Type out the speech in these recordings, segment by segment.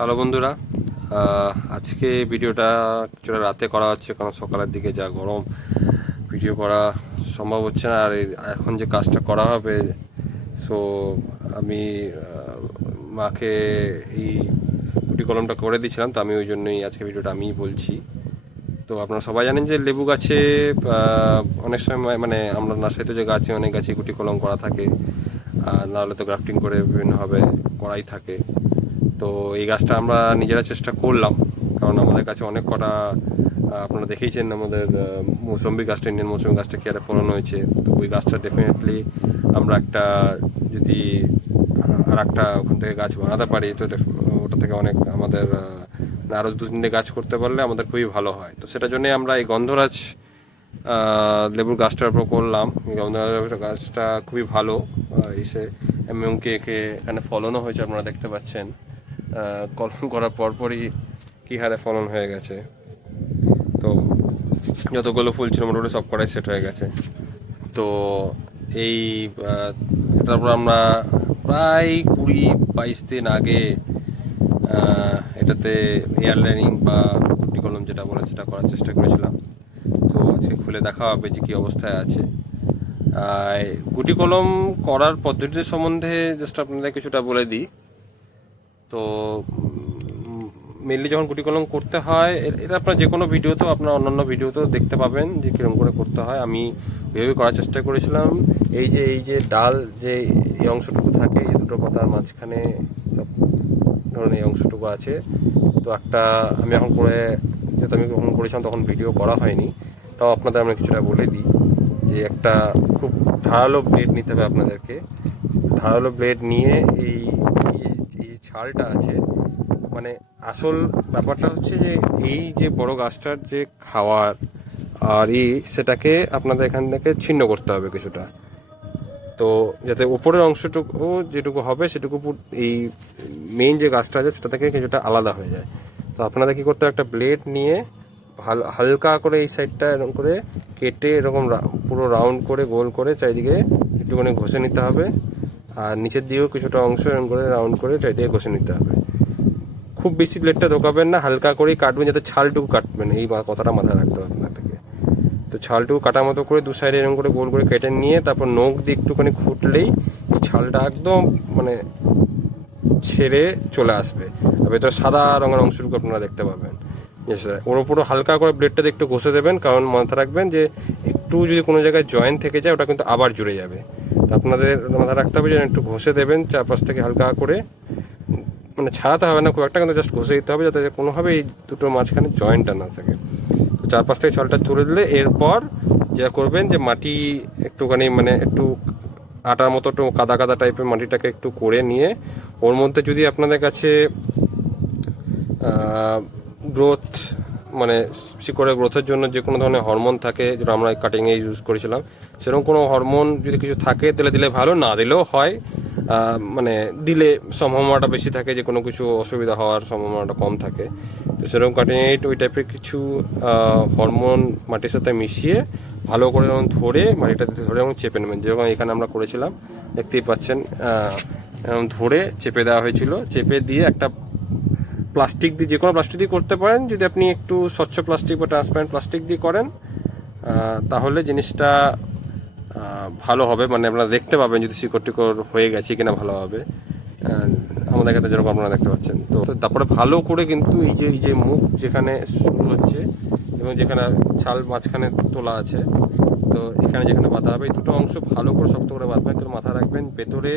Hello বন্ধুরা, আজকে ভিডিওটা কিছুটা রাতে করা হচ্ছে কারণ সকালের দিকে যা গরম ভিডিও করা সম্ভব হচ্ছে না। আর এখন যে কাজটা করা হবে, সো আমি মাকে এই গুটি কলমটা করে দিয়েছিলাম, তো আমি ওই জন্যই আজকে ভিডিওটা আমিই বলছি। তো আপনারা সবাই জানেন যে লেবু গাছে অনেক সময় মানে আমরা নার্সারিতে যে গাছে অনেক গাছে গুটি কলম করা থাকে, আর নাহলে তো গ্রাফটিং করে বিভিন্নভাবে করাই থাকে। তো এই গাছটা আমরা নিজেরা চেষ্টা করলাম, কারণ আমাদের কাছে অনেক কটা আপনারা দেখেইছেন আমাদের মৌসুম্বি গাছটা, ইন্ডিয়ান মৌসুম্বি গাছটা কি আরে ফলন হয়েছে। তো ওই গাছটা ডেফিনেটলি আমরা একটা যদি আর একটা ওখান থেকে গাছ বানাতে পারি, তো ওটা থেকে অনেক আমাদের আরও দু তিনটে গাছ করতে পারলে আমাদের খুবই ভালো হয়। তো সেটার জন্যই আমরা এই গন্ধরাজ লেবুর গাছটার উপর করলাম। এই গন্ধরাজ গাছটা খুবই ভালো এসে, এবং একে এখানে ফলনও হয়েছে, আপনারা দেখতে পাচ্ছেন। কলম করার পরপরই কী হারে ফলন হয়ে গেছে। তো যতগুলো ফুল ছিল মোটামুটি সব কটাই সেট হয়ে গেছে। তো এই এটার উপর আমরা প্রায় 20-22 দিন আগে এটাতে এয়ার লাইনিং বা গুটি কলম যেটা বলে সেটা করার চেষ্টা করেছিলাম। তো আজকে খুলে দেখা হবে যে কী অবস্থায় আছে। গুটি কলম করার পদ্ধতি সম্বন্ধে জাস্ট আপনাদের কিছুটা বলে দিই। তো মেনলি যখন গুটি কলম করতে হয়, এটা আপনার যে কোনো ভিডিওতেও, আপনার অন্যান্য ভিডিওতেও দেখতে পাবেন যে কীরকম করে করতে হয়। আমি ওইভাবে করার চেষ্টা করেছিলাম। এই যে ডাল যে এই অংশটুকু থাকে, এই দুটো পাতার মাঝখানে সব ধরনের এই অংশটুকু আছে। তো একটা আমি এখন করে, যেহেতু আমি যখন করেছিলাম তখন ভিডিও করা হয়নি, তাও আপনাদের আমরা কিছুটা বলে দিই যে একটা খুব ধারালো ব্লেড নিতে হবে আপনাদেরকে। ধারালো ব্লেড নিয়ে এই এই ছালটা আছে, মানে আসল ব্যাপারটা হচ্ছে যে এই যে বড় গাছটার যে খাওয়ার আর সেটাকে আপনাদের এখান থেকে ছিন্ন করতে হবে কিছুটা। তো যাতে উপরের অংশটুকু যেটুকু হবে সেটুকু এই মেইন যে গাছটা আছে সেটা থেকে কিছুটা আলাদা হয়ে যায়। তো আপনাদের কী করতে হবে, একটা ব্লেড নিয়ে হালকা করে এই সাইডটা এরকম করে কেটে এরকম পুরো রাউন্ড করে গোল করে চারিদিকে একটুখানি ঘষে নিতে হবে। আর নিচের দিকেও কিছুটা অংশ এরকম করে রাউন্ড করে চারিদিকে ঘষে নিতে হবে। খুব বেশি ব্লেডটা ঢোকাবেন না, হালকা করেই কাটবেন, যাতে ছালটুকু কাটবেন, এই কথাটা মাথায় রাখতে হবে আপনাদেরকে। তো ছালটুকু কাটার মতো করে দু সাইডে এরকম করে গোল করে কেটে নিয়ে তারপর নখ দিয়ে একটুখানি খুঁটলেই এই ছালটা একদম মানে ছেড়ে চলে আসবে। আর ভেতরে সাদা রঙের অংশটুকু আপনারা দেখতে পাবেন। ওর উপরও হালকা করে ব্লেডটাতে একটু ঘষে দেবেন, কারণ মাথায় রাখবেন যে একটু যদি কোনো জায়গায় জয়েন্ট থেকে যায় ওটা কিন্তু আবার জুড়ে যাবে। তো আপনাদের মাথায় রাখতে হবে যে একটু ঘষে দেবেন চারপাশ থেকে হালকা করে, মানে ছাড়াতে হবে না খুব একটা, কিন্তু জাস্ট ঘষে দিতে হবে যাতে কোনোভাবে এই দুটোর মাঝখানে জয়েন্টটা না থাকে। তো চারপাশ থেকে ছালটা তুলে দিলে এরপর যা করবেন যে মাটি একটুখানি মানে একটু আটার মতো একটু কাদা কাদা টাইপের মাটিটাকে একটু করে নিয়ে ওর মধ্যে যদি আপনাদের কাছে গ্রোথ মানে শিকড়ের গ্রোথের জন্য যে কোনো ধরনের হরমোন থাকে, যেটা আমরা কাটিংয়ে ইউজ করেছিলাম, সেরকম কোনো হরমোন যদি কিছু থাকে তাহলে দিলে ভালো, না দিলেও হয়। মানে দিলে সম্ভাবনাটা বেশি থাকে যে কোনো কিছু অসুবিধা হওয়ার সম্ভাবনাটা কম থাকে। তো সেরকম কাটিংয়ে ওই টাইপের কিছু হরমোন মাটির সাথে মিশিয়ে ভালো করে এরকম ধরে মাটিটাতে ধরে এবং চেপে নেবেন, যেরকম এখানে আমরা করেছিলাম দেখতেই পাচ্ছেন। এরকম ধরে চেপে দেওয়া হয়েছিল, চেপে দিয়ে একটা প্লাস্টিক দিয়ে, যে কোনো প্লাস্টিক দিয়ে করতে পারেন, যদি আপনি একটু স্বচ্ছ প্লাস্টিক বা ট্রান্সপারেন্ট প্লাস্টিক দিয়ে করেন তাহলে জিনিসটা ভালো হবে, মানে আপনারা দেখতে পাবেন যদি শিকড় টিকড় হয়ে গেছে কিনা ভালো হবে। আমাদের কাছে যেরকম আপনারা দেখতে পাচ্ছেন। তো তারপরে ভালো করে কিন্তু এই যে মুখ যেখানে শুরু হচ্ছে এবং যেখানে ছাল মাঝখানে তোলা আছে, তো এখানে যেখানে বাঁধা হবে এই দুটো অংশ ভালো করে শক্ত করে বাঁধবেন। কিন্তু মাথায় রাখবেন ভেতরে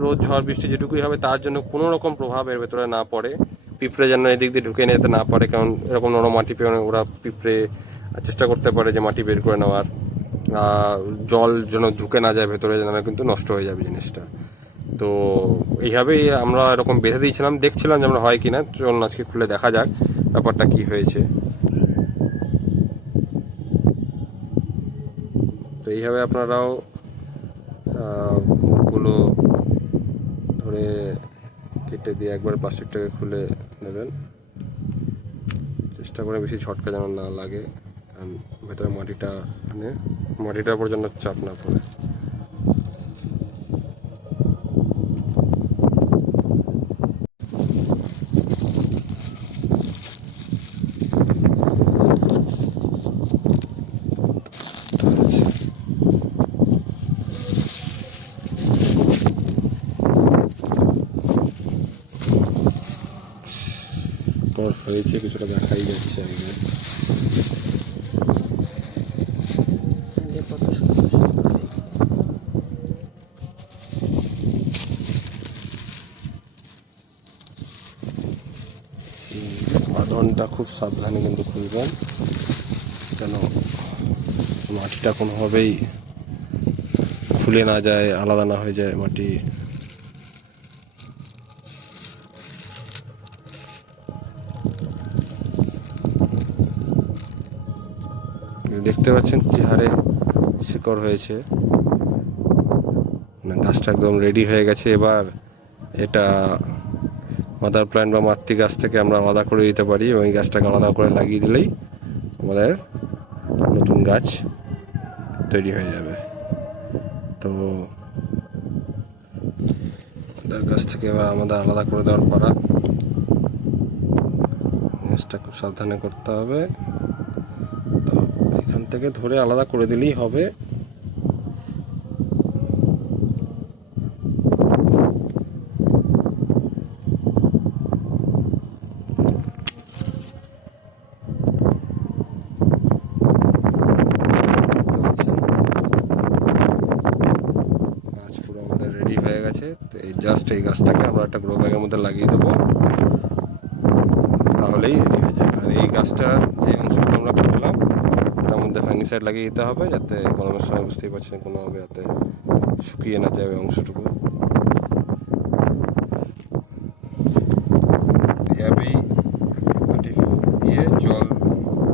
রোদ ঝড় বৃষ্টি যেটুকুই হবে তার জন্য কোনো রকম প্রভাব এর ভেতরে না পড়ে। পিঁপড়ে যেন এদিক দিয়ে ঢুকে নিয়ে যেতে না পারে, কারণ এরকম নরম মাটি পেয়ে ওরা পিঁপড়ে চেষ্টা করতে পারে যে মাটি বের করে নেওয়ার। জল যেন ঢুকে না যায় ভেতরে, যেন কিন্তু নষ্ট হয়ে যাবে জিনিসটা। তো এইভাবেই আমরা এরকম বেঁধে দিয়েছিলাম, দেখছিলাম যে আমরা হয় কি না। চলুন আজকে খুলে দেখা যাক ব্যাপারটা কি হয়েছে। তো এইভাবে আপনারাও মুখগুলো ধরে কেটে দিয়ে একবার প্লাস্টিকটাকে খুলে নেবেন। চেষ্টা করে বেশি ঝটকা যেন না লাগে, কারণ ভেতরে মাটিটার উপর যেন চাপ না পড়ে। পর হয়েছে, কিছুটা দেখাই যাচ্ছে আমাদের। যে কত সুন্দর সুন্দর দেখতে। বাঁধনটা খুব সাবধানে কিন্তু খুলবেন, যেন মাটিটা কোনোভাবেই খুলে না যায়, আলাদা না হয়ে যায় মাটি। দেখতে পাচ্ছেন কি হারে শিকড় হয়েছে, মানে গাছটা একদম রেডি হয়ে গেছে। এবার এটা মাদার প্ল্যান্ট বা মাতৃ গাছ থেকে আমরা আলাদা করে দিতে পারি, এবং এই গাছটাকে আলাদা করে লাগিয়ে দিলেই আমাদের নতুন গাছ তৈরি হয়ে যাবে। তো মাদার গাছ থেকে এবার আমাদের আলাদা করে দেওয়ার পালা। গাছটা খুব সাবধানে করতে হবে। তো এখান থেকে ধরে আলাদা করে দিলেই হবে। গাছ পুরো আমাদের রেডি হয়ে গেছে। তো এই জাস্ট এই গাছটাকে আমরা একটা গ্রো ব্যাগের মধ্যে লাগিয়ে দেবো, তাহলেই রেডি হয়ে যাবে। আর এই গাছটার যে অংশগুলো আমরা কাটলাম তার মধ্যে ফাঙ্গিসাইড লাগিয়ে দিতে হবে, যাতে গরমের সময় বুঝতেই পারছেন কোনোভাবে যাতে শুকিয়ে না যায় ওই অংশটুকু। এভাবেই মাটি দিয়ে জল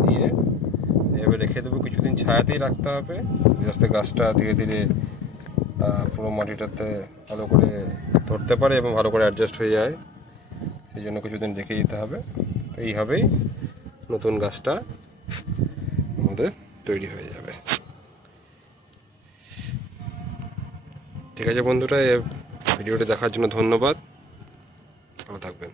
দিয়ে এভাবে রেখে দেবো, কিছুদিন ছায়াতেই রাখতে হবে, যাতে গাছটা ধীরে ধীরে পুরো মাটিটাতে ভালো করে ধরতে পারে এবং ভালো করে অ্যাডজাস্ট হয়ে যায়। সেই জন্য কিছুদিন রেখে দিতে হবে। তো এইভাবেই নতুন গাছটা আমাদের তৈরি হয়ে যাবে। ঠিক আছে বন্ধুরা, এই ভিডিওটি দেখার জন্য ধন্যবাদ। ভালো থাকবেন।